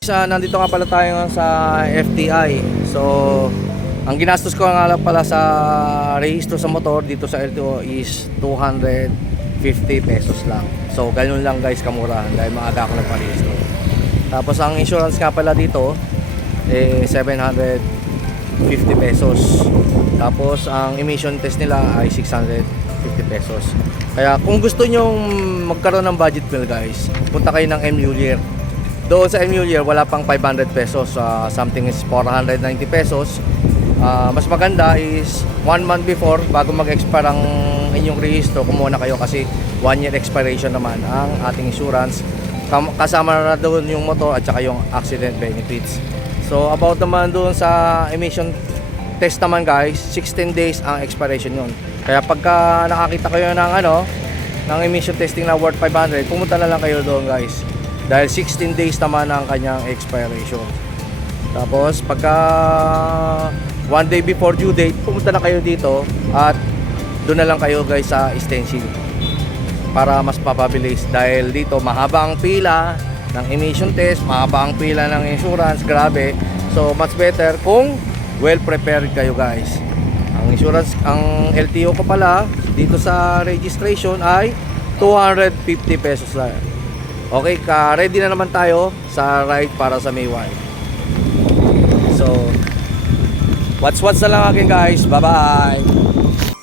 Nandito nga pala tayo ngayon sa FTI. So, ang ginastos ko nga pala sa rehistro sa motor dito sa LTO is 250 pesos lang. So, ganun lang guys kamura dahil maaga ako nagparehistro. Tapos ang insurance nga pala dito 750 pesos. Tapos ang emission test nila ay 650 pesos. Kaya kung gusto nyo magkaroon ng budget meal guys, punta kayo ng M. Mulier. Doon sa M. Mulier wala pang 500 pesos, something is 490 pesos. Mas maganda is 1 month before bago mag-expire ang inyong rehistro, kumuha na kayo kasi 1 year expiration naman ang ating insurance. Kasama na doon yung motor at saka yung accident benefits. So about naman doon sa emission test naman guys, 16 days ang expiration yun. Kaya pagka nakakita kayo ng ng emission testing na worth 500, pumunta na lang kayo doon guys. Dahil 16 days naman ang kanyang expiration. Tapos pagka 1 day before due date, pumunta na kayo dito at doon na lang kayo guys sa stencil para mas papabilis. Dahil dito mahaba ang pila ng emission test, mahaba ang pila ng insurance, grabe. So much better kung well prepared kayo guys. Ang insurance, ang LTO ko pala dito sa registration ay 250 pesos lang. Okay, ready na naman tayo sa ride para sa May 1. So, what's na lang akin guys. Bye-bye!